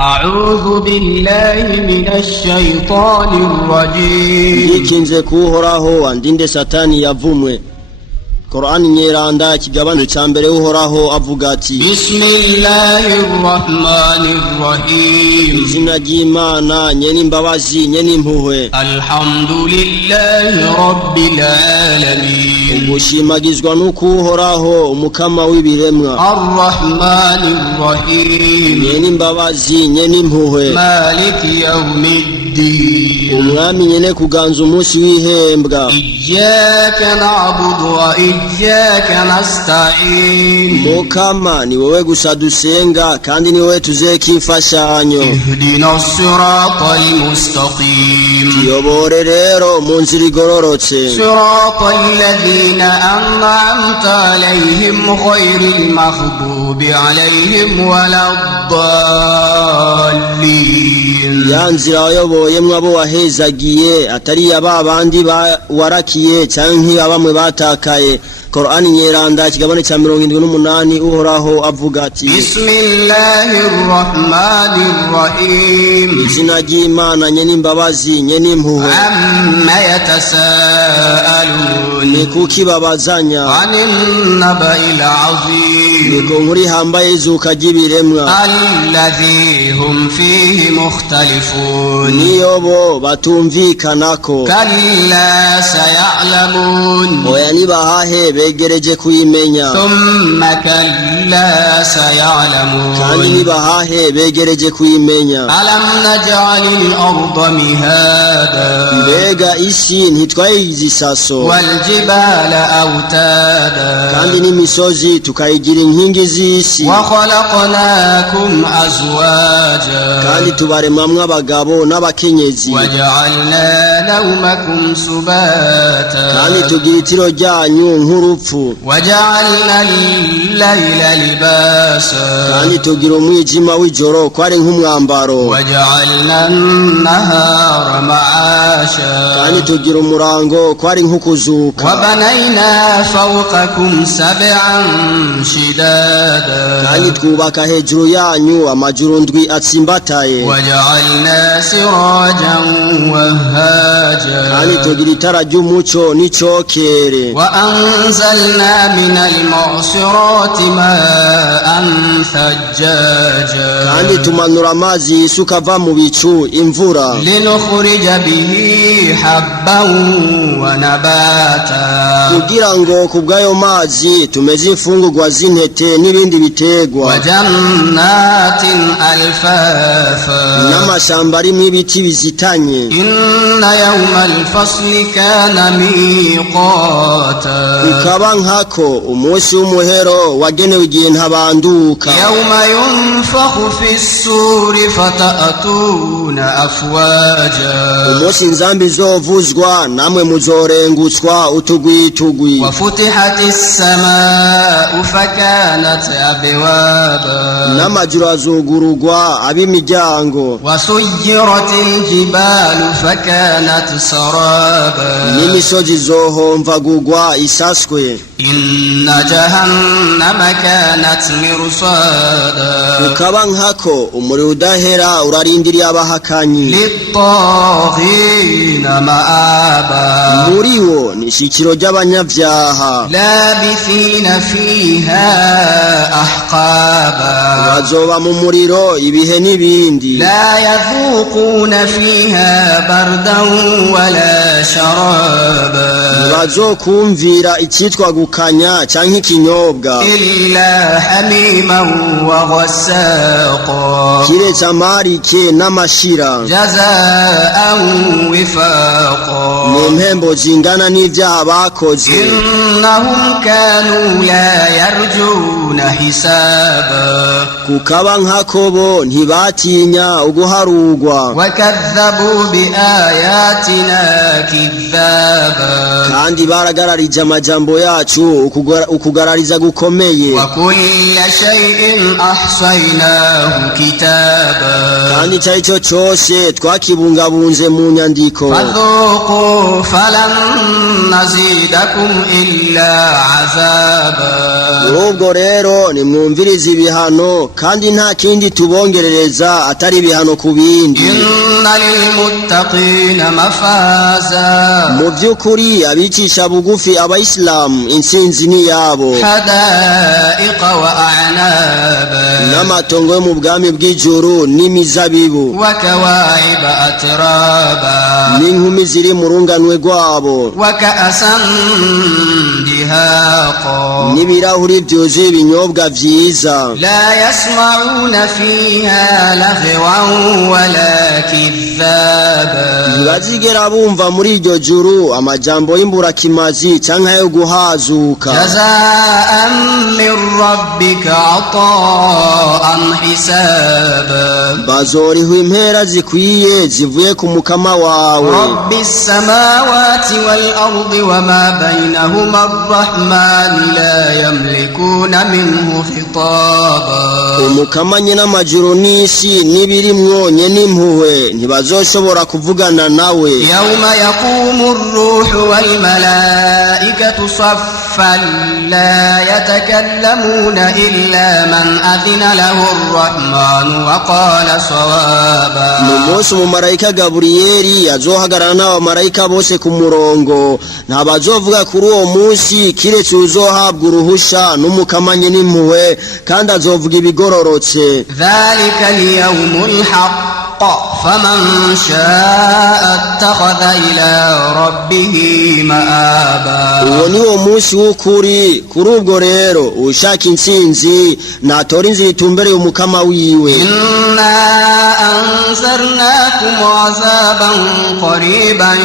أعوذ بالله من الشيطان الرجيم. Ikinze kuhoraho andinde satani yavumwe. Qur'an nyeranda kigabano cyambere uhoraho avuga ati Bismillahirrahmanirrahim. Izina ry'Imana nyene imbabazi nyene impuhwe. Alhamdulillahi rabbil alamin. Ugushimagizwa n'ukuhoraho umukama w'ibiremwa. Arrahmanirrahim. Nyene imbabazi nyene impuhwe. Maliki yawmiddin. Umwami nyene kuganza umunsi w'ihembwa. Iyyaka na'budu wa iyyaka nasta'in. Mukama ni wowe gusa dusenga kandi ni wowe tuzekifashanyo. Ihdinas siratal mustaqim. Yobore rero mu nzira igororotse. Siratal ladhina an'amta alayhim ghayril maghdubi alayhim waladdallin. Ya nzira wayoboyemwo abo wahezagiye atari ya babandi warakiye canke abamwe batakaye. Qur'an nyeranda kigabane cya 78 uhoraho avuga ati Bismillahirrahmanirrahim. Izina ry'Imana nyene imbabazi nyene impuhwe. Amma yatasaalun. Ni kuki babazanya? Anin naba'il azim. Niko nkuri hambaye izuka ry'ibiremwa. Alladhi hum fihi mukhtalifun. Niyobo batumvikanako. Kalla sayalamun. Oya nibahahe begereje kuyimenya. Thumma kalla sayalamun. Kandi nibahahe begereje kuyimenya. Alam naj'alil arda mihada. Mbega isi ntitwayizisaso. Wal jibala awtada. Kandi n'imisozi tukayigira inkingi z'isi. Wa khalaqnakum azwaja. Kandi tubaremamwe abagabo n'abakenyezi. Waja'alna nawmakum subata. Kandi tugira itiro ryanyu nk'urupfu. Waja'alna al-layla libasa. Kandi tugira umwijima w'ijoro kwari nk'umwambaro. Waja'alna an-nahara ma'asha. Kandi tugira umurango kwari nk'ukuzuka. Wabanayna fawqakum sab'an shidada. Kandi twubaka hejuru yanyu amajuru ndwi atsimbataye. Waja'alna sirajan wahhaja. Kandi tugira itara ry'umuco n'icokere. Wa anzalna minal mu'sirati ma'an thajjaja. Kandi tumanura amazi yisuka ava mu bicu imvura. Linukhrija bihi habban wa nabata. Kugira ngo kubgayo mazi tumeze imfungurwa z'intete n'ibindi bitegwa. Wa jannatin alfafa. N'amashamba arimwo ibiti bizitanye. Inna yawmal fasli kana miqata. Ukaba nkako umunsi w'umuhero wagenewe igihe ntabanduka. Yawma yunfakhu fis-suri fata'atuna afwaja. Umunsi inzambi zovuzwa namwe muzorengutswa utugwitugwi. Wa futihatis samaa'u fakanat abwaba. N'amajuru azugurugwa ab'imiryango. Wa suyyiratil jibalu fakanat saraba. N'imisozi zohomvagurwa isaswe. Inna jahannama kanat mirsada. Ukaba nkako umuriro udahera urarindiriye abahakanyi. Lit-taghina ma'aba. Muri wo ni ishikiro ry'abanyavyaha. Labithina fiha ahqaba. Bazoba mu muriro ibihe n'ibindi. La yadhuquna fiha bardan wala sharaba. Bazokumvira icyitwa gukanya canke ikinyobwa. Illa hamiman wa ghassaqa. Kiretse amarike n'amashira. Jazaan wifaqa. N'impembo zingana n'ivyaha bakoze. Innahum kanu la yarjuna hisaba. Kukaba nkakobo ntibatinya uguharugwa. Wakadhabu biayatina kidhaba. Kandi baragararije amajambo yacu ukugarariza gukomeye. Wa kulla shay'in ahsaynahu kitaba. Kandi cyo cyose twakibungabunze mu nyandiko. Fadhuqu falan nazidakum illa azaba. Ubwo rero nimwumvirize ibihano kandi nta kindi tubongerereza atari ibihano ku bindi. Inna lilmuttaqina mafaza, mu by'ukuri abicisha bugufi abayisilamu intsinzi ni yabo. hadaiqa wa a'naba, n'amatongo yo mu bwami bw'ijuru n'imizabibu, wa kawaiba atraba, n'inkumi ziri mu runganwe rwabo, wa ka'asan dihaqa, n'ibirahuri byuzuye ibinyobwa vyiza. la yasma'una fiha laghwan wala kidhaba, ntibazigera bumva muri iryo juru amajambo y'imburakimazi canke yo guhazuka. jazaan min rabbika ata'an hisaba, bazorihwa impera zikwiye zivuye ku mukama wawe. rabbis samawati wal ardi wama bainahuma arrahmani la yamlikuna minhu khitaba, umukama nyene amajuru n'isi n'ibirimwo nyene impuhwe ntibazoshobora kuvugana nawe. yawma yaqumu ar-ruhu wal malaikatu saffan la yatakallamuna illa man adhina lahu ar-rahmanu wa qala sawaba, mu munsi umumarayika Gaburiyeli azohagarara n'abamarayika bose ku murongo, ntabazovuga kuri uwo munsi kiretse uzohabwa uruhusha n'umukama nyene impuhwe kandi azovuga ibigororotse. dhalika al-yawmul haqq faman sha'a ittakhadha ila rabbihi ma'aba, uwo ni wo munsi w'ukuri. kuri ubwo rero ushaka intsinzi natora inzira itumbereye umukama wiwe. inna anzarnakum azaban qariban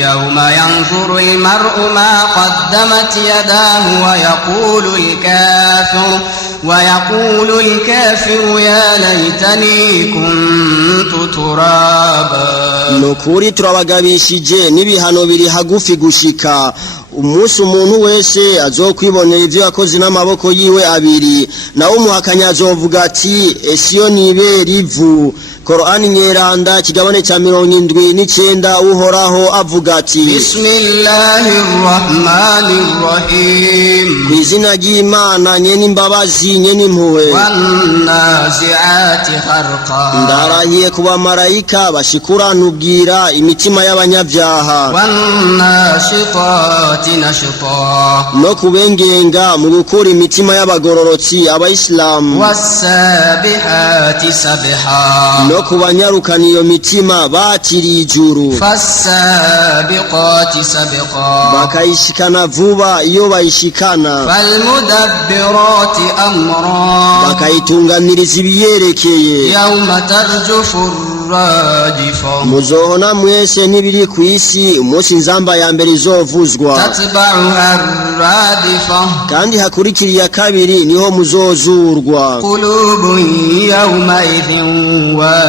yawma yanzuru al-mar'u ma qaddamat yadahu wa yaqulu al-kafiru ya laytani kuntu turaba, nukuri turabagabishije n'ibihano biri hagufi gushika. umunsi umuntu wese azokwibonera ivyo yakoze n'amaboko yiwe abiri, nawe umuhakanyi azovuga ati esiyo nibera ivu. Korani nyeranda kigabane ca 79 uhoraho avuga ati bismillahir rahmanir rahim, kw'izina ry'Imana nyene imbabazi nyene impuhwe. wannazi'ati kharqa, ndarahiye ku bamarayika bashikurana ubwira imitima y'abanyabyaha, wannashitati nashita, no kubengenga mu gukura imitima y'abagororotsi abayisilamu, wassabihati sabha, no kubanyarukana iyo mitima batiriye ijuru, fassabiqati sabqa, bakayishikana vuba iyo bayishikana, falmudabbirati amra, bakayitunganiriza ibiyerekeye. yawma tarjufu rajifa, muzohona mwese n'ibiri ku isi umunsi nzamba ya mbere izovuzwa, tatba'uha radifa, kandi hakurikiriye kabiri niho muzozurwa. qulubun yawma idhin wajifa,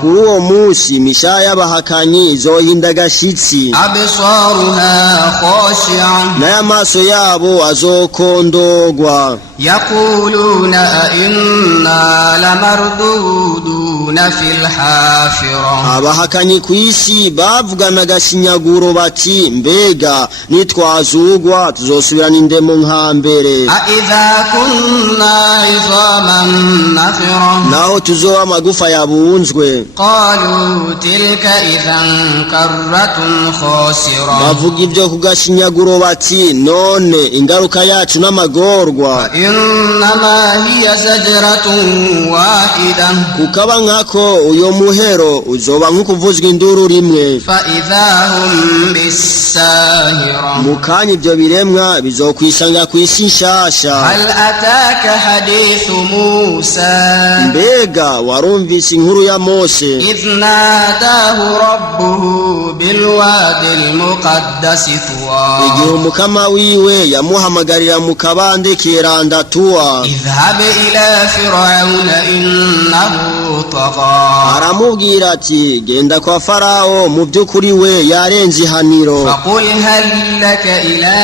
kuri uwo munsi imishaya y'abahakanyi izohinda agashitsi, absaruha khashi'a, n'amaso yabo azokondogwa. yaquluna a inna lamarduduna fil hafira, abahakanyi ku isi bavugana agashinyaguro bati mbega nitwazugwa tuzosubirana indemo nka mbere, a idha kunna 'idhaman nakhira, naho tuzoba amagufa yabunzwe. qalu tilka idhan karratun khasira, bavuga ibyo ku gashinyaguro bati none ingaruka yacu n'amagorwa. innama hiya zajratun wahida, kukaba nkako uyo muhero uzoba nk'ukuvuzwa induru rimwe, fa idha hum bisahira, mukanya ibyo biremwa bizokwisanga ku isi nshasha. hal ataka hadithu Musa, mbega warumvise inkuru ya Mose idh nadahu rabbuhu bilwadi almuqaddasi tuwa, igihe umukama wiwe yamuhamagarira mu kabande keranda Tuwa, idhhab ila fir'auna innahu tagha, aramubwira ati genda kwa Farao mu by'ukuri we yarenze ihaniro. faqul hal laka ila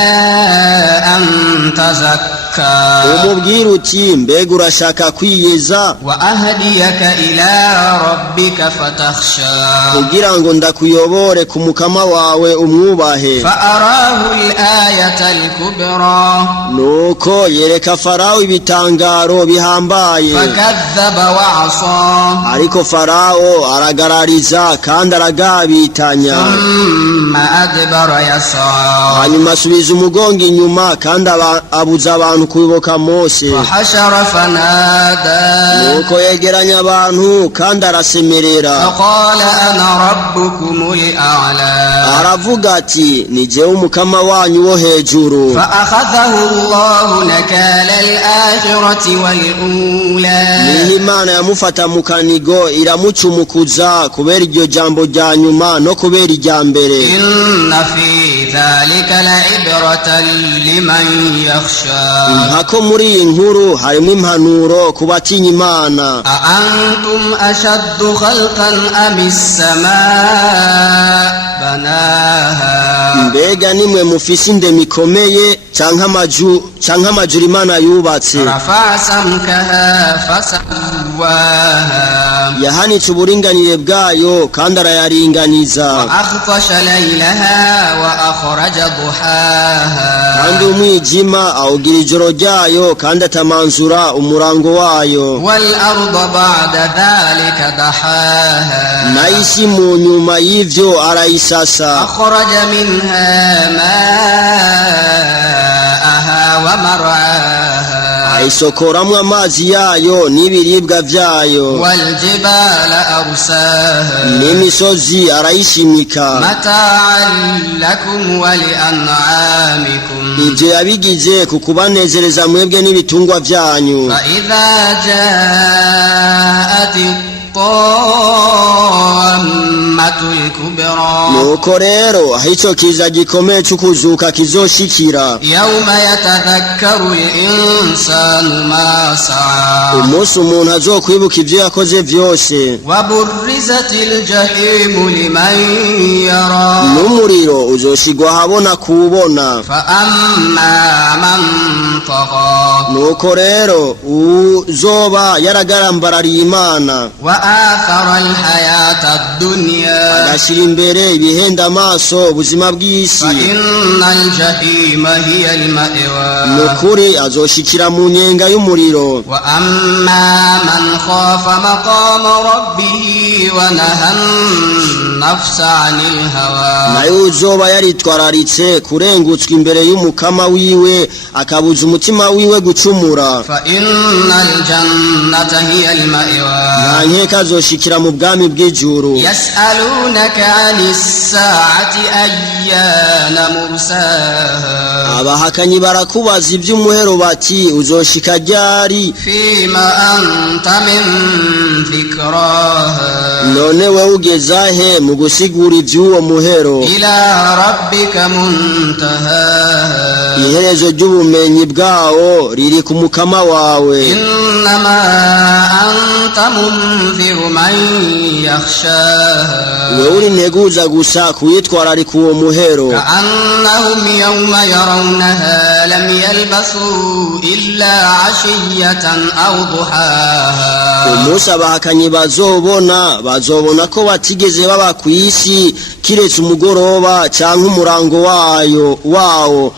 an tazakka, فزكى umubwira uti mbega urashaka kwiyeza وأهديك إلى ربك فتخشى kugira ngo ndakuyobore ku mukama wawe umwubahe فأراه الآية الكبرى nuko yereka farawo ibitangaro bihambaye فكذب وعصى ariko farawo aragarariza kandi aragabitanya ثم أدبر يسعى hanyuma asubiza umugongo inyuma kandi abuza abantu kuyoboka Mose فحشر فنادى nuko yegeranya abantu kandi arasemerera فقال أنا ربكم الأعلى aravuga ati ni jewe umukama wanyu wo hejuru فأخذه الله نكال الآخرة والأولى niho Imana yamufata mu kanigo iramucumukuza kubera iryo jambo rya nyuma no kubera irya mbere إن في ذلك لعبرة لمن يخشى ntako muri iyi nkuru harimo impanuro ku batinya Imana أأنتم أشد خلقا أم السماء بناها mbega nimwe mufise indemi ikomeye canke amajuru Imana yubatse رفع سمكها فسواها yahanitse uburinganire bwayo kandi arayaringaniza وأغطش ليلها وأخرج ضحاها kandi umwijima awugira ijoro ryayo kandi atamanzura umurango wayo والأرض بعد ذلك دحاها n'isi mu nyuma y'ivyo arayisasa أخرج منها ماءها ومرعاها ayisokoramwo amazi yayo n'ibiribwa vyayo والجبال أرساها n'imisozi arayishimika متاعا لكم ولأنعامكم ivyo yabigize ku kubanezereza mwebwe n'ibitungwa vyanyu فإذا جاءت الطامة الكبرى nuko rero aho ico kiza gikomeye c'ukuzuka kizoshikira يوم يتذكر الإنسان ما سعى umunsi umuntu azokwibuka ivyo yakoze vyose وبرزت الجحيم لمن يرى n'umuriro uzoshigwa ahabona kuwubona فأما من طغى nuko rero uzoba yaragarambarariye Imana وآثر الحياة الدنيا agashira imbere ibihenda amaso ubuzima bw'isi فإن الجحيم هي المأوى nukuri azoshikira mu nyenga y'umuriro وأما من خاف مقام ربه ونهى النفس عن الهوى nayo uzoba yaritwararitse kurengutswa imbere y'umukama wiwe akabuza umutima wiwe gucumura فإن الجنة هي المأوى nta nkeka azoshikira mu bwami bw'ijuru يسألونك عن الساعة أيان مرساها abahakanyi barakubaza iby'umuhero bati uzoshika ryari فيما أنت من ذكراها none we ugezahe mu gusigura iby'uwo muhero إلى ربك منتهاها iherezo ry'ubumenyi bwawo riri ku mukama wawe إنما أنت منذر من يخشاها we uri nteguza gusa kuyitwararika uwo muhero كأنهم يوم يرونها لم يلبثوا إلا عشية أو ضحاها umunsi abahakanyi bazobona ko batigeze baba ku isi kiretse umugoroba cyangwa umurango wawo